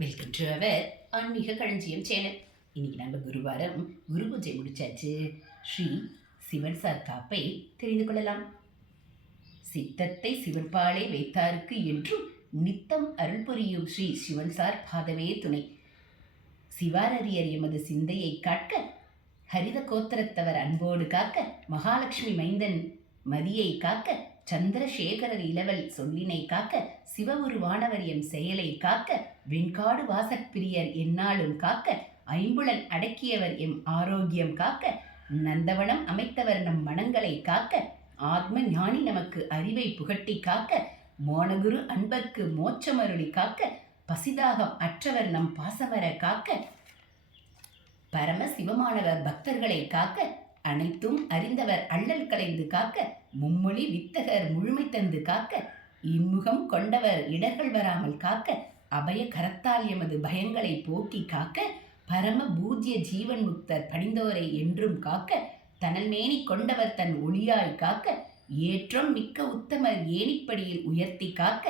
Welcome to our ஆன்மீக களஞ்சியம் channel. இன்னைக்கு நம்ம குருவாரம் குரு பூஜை முடிச்சாச்சு. ஸ்ரீ சிவன் சார் காப்பை தெரிந்து கொள்ளலாம். சித்தத்தை சிவன்பாலே வைத்தாருக்கு என்றும் நித்தம் அருள் புரியும் ஸ்ரீ சிவன் சார் பாதவே துணை. சிவாரரியர் எமது சிந்தையை காக்க ஹரித கோத்திரத்தவர் அன்போடு காக்க மகாலட்சுமி மைந்தன் மதியை காக்க சந்திரசேகரர் இளவல் சொல்லினை காக்க சிவகுருவானவர் எம் செயலை காக்க வெண்காடு வாசற்பிரியர் எந்நாளும் காக்க ஐம்புலன் அடக்கியவர் எம் ஆரோக்கியம் காக்க நந்தவனம் அமைத்தவர் நம் மனங்களை காக்க ஆத்ம ஞானி நமக்கு அறிவை புகட்டி காக்க மோனகுரு அன்பர்க்கு மோட்சமருளி காக்க பசிதாகம் அற்றவர் நம் பாசவர காக்க பரம சிவமானவர் பக்தர்களை காக்க அனைத்தும் அறிந்தவர் அள்ளல் கலைந்து காக்க மும்மொழி வித்தகர் முழுமை தந்து காக்க இம்முகம் கொண்டவர் இடர்கள் வராமல் காக்க அபய கரத்தால் எமது பயங்களை போக்கி காக்க பரம பூஜ்ய ஜீவன் முக்தர் படிந்தோரை என்றும் காக்க தனல்மேனி கொண்டவர் தன் ஒளியாய் காக்க ஏற்றம் மிக்க உத்தமர் ஏணிப்படியில் உயர்த்தி காக்க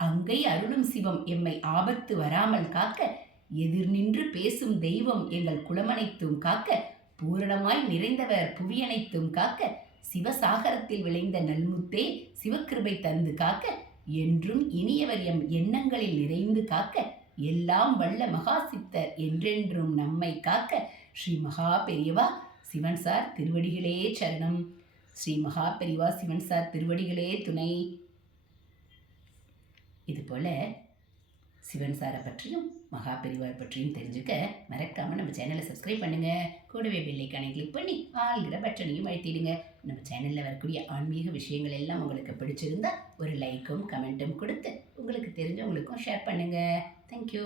அங்கை அருளும் சிவம் எம்மை ஆபத்து வராமல் காக்க எதிர் நின்று பேசும் தெய்வம் எங்கள் குலமனைத்தும் காக்க பூரணமாய் நிறைந்தவர் புவியனைத்தும் காக்க சிவசாகரத்தில் விளைந்த நல்முத்தே சிவக்கிருபை தந்து காக்க என்றும் இனியவர் எம் எண்ணங்களில் நிறைந்து காக்க எல்லாம் வல்ல மகாசித்தர் என்றென்றும் நம்மை காக்க ஸ்ரீ மகா பெரியவா சிவன் சார் திருவடிகளே சரணம். ஸ்ரீ மகா பெரியவா சிவன் சார் திருவடிகளே துணை. இதுபோல் சிவன் சாரை பற்றியும் மகா பெரிவார் பற்றியும் தெரிஞ்சுக்க மறக்காமல் நம்ம சேனலை சப்ஸ்கிரைப் பண்ணுங்கள் கூடவே பெல்லைக்கானை கிளிக் பண்ணி ஆள்கிற பட்டனையும் அழுத்திடுங்க. நம்ம சேனலில் வரக்கூடிய ஆன்மீக விஷயங்கள் எல்லாம் உங்களுக்கு பிடிச்சிருந்தா ஒரு லைக்கும் கமெண்ட்டும் கொடுத்து உங்களுக்கு தெரிஞ்சவங்களுக்கும் ஷேர் பண்ணுங்கள் தேங்க்யூ